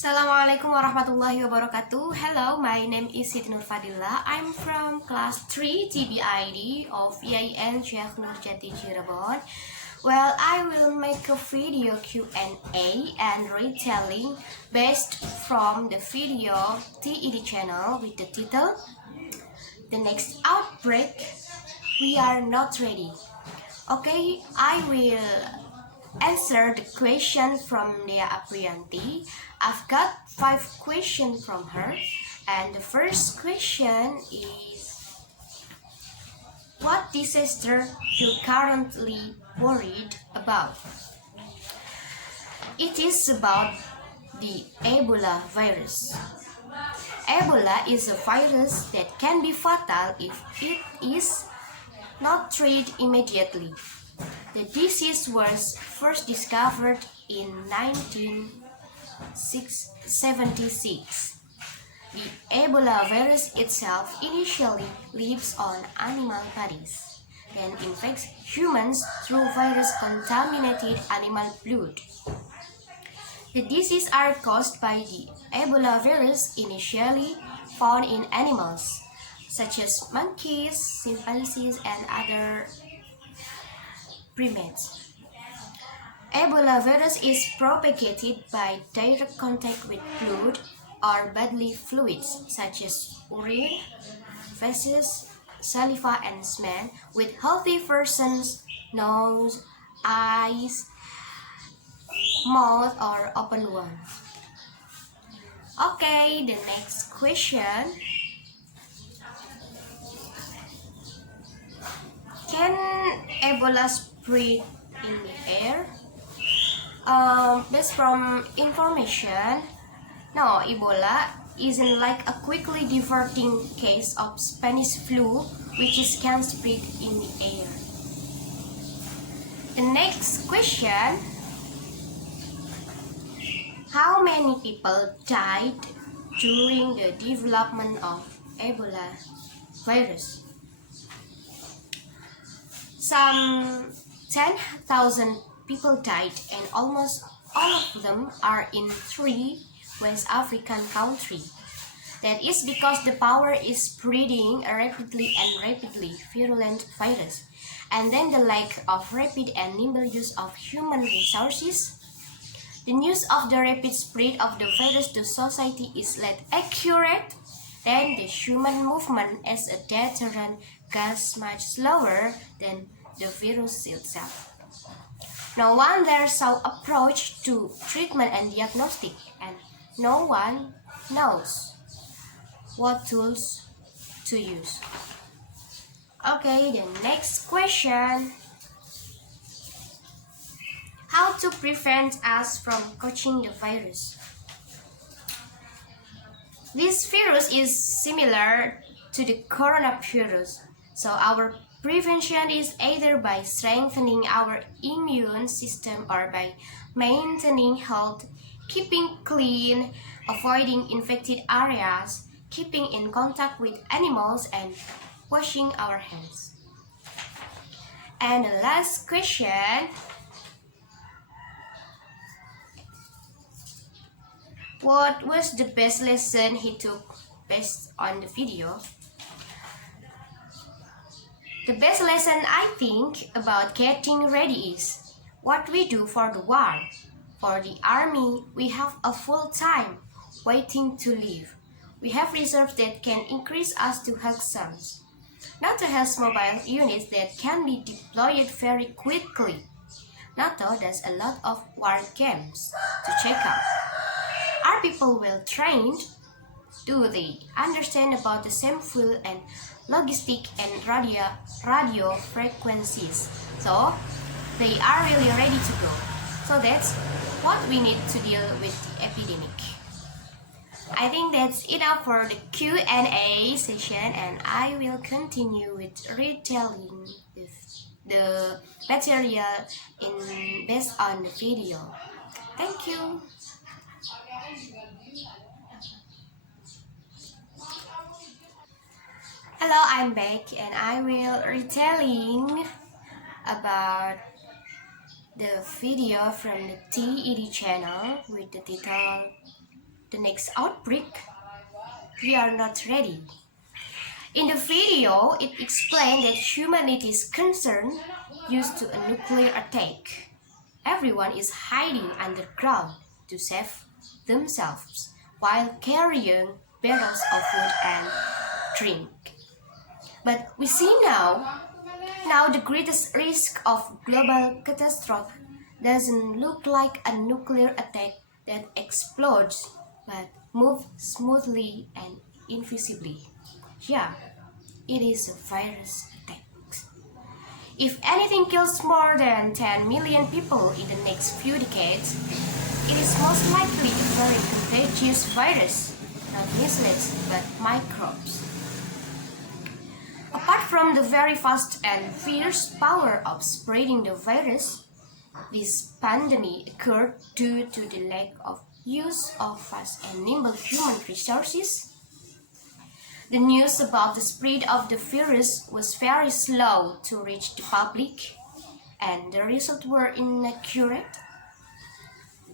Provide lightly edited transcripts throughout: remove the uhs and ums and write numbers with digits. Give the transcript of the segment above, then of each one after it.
Assalamualaikum warahmatullahi wabarakatuh. Hello, my name is Siti Nur Fadila. I'm from class 3 TBID of IAIN Syekh Nurjati Cirebon. Well, I will make a video Q&A and retelling based from the video TED channel with the title The Next Outbreak, We Are Not Ready. Okay, I will answer the question from Dea Aprianti. I've got 5 questions from her, and the first question is, what disaster you currently worried about? It is about the Ebola virus. Ebola is a virus that can be fatal if it is not treated immediately. The disease was first discovered in 1976. The Ebola virus itself initially lives on animal bodies, then infects humans through virus-contaminated animal blood. The diseases are caused by the Ebola virus initially found in animals, such as monkeys, chimpanzees, and other primates. Ebola virus is propagated by direct contact with blood or bodily fluids such as urine, feces, saliva, and semen with healthy persons' nose, eyes, mouth, or open wound. Okay, the next question. Can Ebola spread in the air? Based from information, no, Ebola isn't like a quickly diverting case of Spanish flu, which can spread in the air. The next question, how many people died during the development of Ebola virus? Some 10,000 people died, and almost all of them are in 3 West African countries. That is because the power is spreading a rapidly virulent virus, and then the lack of rapid and nimble use of human resources. The news of the rapid spread of the virus to society is less accurate than the human movement, as a deterrent goes much slower than the virus itself. No one there saw approach to treatment and diagnostic, and no one knows what tools to use. Okay, the next question. How to prevent us from catching the virus? This virus is similar to the coronavirus, so our prevention is either by strengthening our immune system or by maintaining health, keeping clean, avoiding infected areas, keeping in contact with animals, and washing our hands. And the last question. What was the best lesson he took based on the video? The best lesson I think about getting ready is what we do for the war. For the army, we have a full time waiting to leave. We have reserves that can increase us to health zones. NATO has mobile units that can be deployed very quickly. NATO does a lot of war games to check out. Are people well trained? Do they understand about the same field and logistic and radio frequencies? So they are really ready to go. So that's what we need to deal with the epidemic. I think that's enough for the Q&A session, and I will continue with retelling the material based on the video. Thank you. Hello, I'm back, and I will retelling about the video from the TED channel with the title the next outbreak, we are not ready. In the video, it explained that humanity's concern used to a nuclear attack. Everyone is hiding underground to save themselves while carrying barrels of food and drink. But we see now the greatest risk of global catastrophe doesn't look like a nuclear attack that explodes, but moves smoothly and invisibly. Yeah, it is a virus attack. If anything kills more than 10 million people in the next few decades, it is most likely a very contagious virus, not measles, but microbes. Apart from the very fast and fierce power of spreading the virus, this pandemic occurred due to the lack of use of fast and nimble human resources. The news about the spread of the virus was very slow to reach the public, and the results were inaccurate.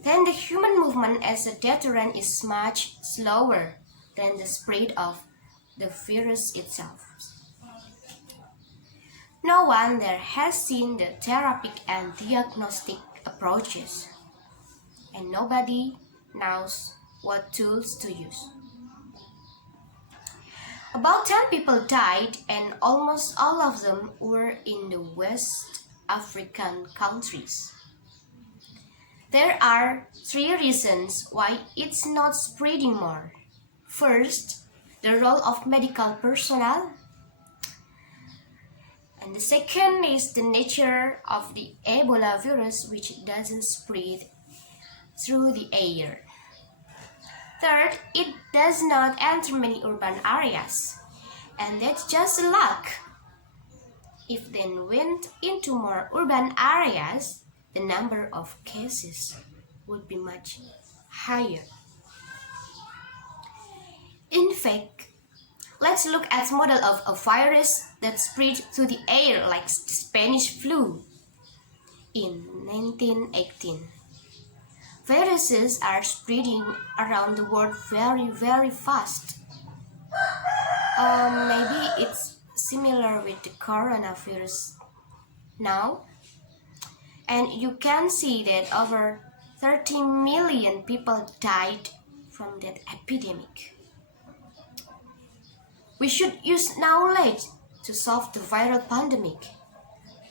Then the human movement as a deterrent is much slower than the spread of the virus itself. No one there has seen the therapeutic and diagnostic approaches, and nobody knows what tools to use. About 10 people died, and almost all of them were in the West African countries. There are 3 reasons why it's not spreading more. First, the role of medical personnel. And the second is the nature of the Ebola virus, which doesn't spread through the air. Third, it does not enter many urban areas, and that's just luck. If they went into more urban areas, the number of cases would be much higher. In fact, let's look at model of a virus that spread through the air like the Spanish flu in 1918. Viruses are spreading around the world very, very fast. Maybe it's similar with the coronavirus now. And you can see that over 30 million people died from that epidemic. We should use knowledge to solve the viral pandemic.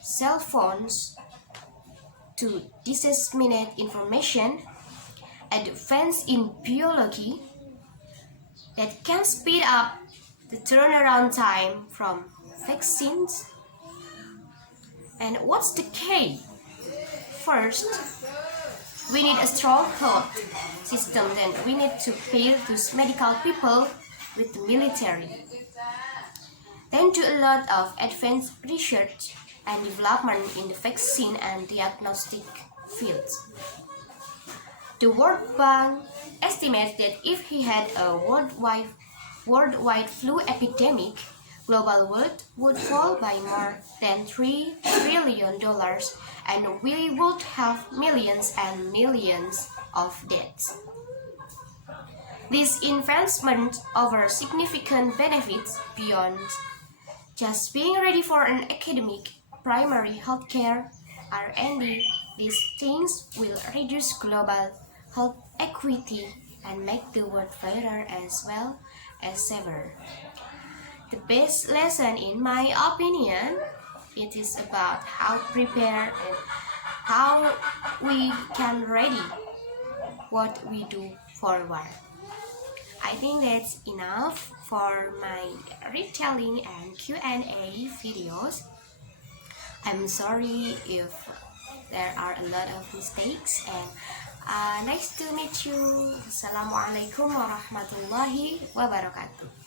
Cell phones to disseminate information, advance in biology that can speed up the turnaround time from vaccines. And what's the key? First, we need a strong health system, then we need to pair those medical people with the military. Then do a lot of advanced research and development in the vaccine and diagnostic fields. The World Bank estimates that if he had a worldwide flu epidemic, global wealth would fall by more than $3 trillion, and we would have millions and millions of deaths. This investment offers significant benefits beyond just being ready for an academic, primary healthcare, R&D. These things will reduce global health equity and make the world fairer as well as safer. The best lesson, in my opinion, it is about how prepare and how we can ready what we do forward. I think that's enough for my retelling and Q&A videos. I'm sorry if there are a lot of mistakes, and nice to meet you. Assalamualaikum warahmatullahi wabarakatuh.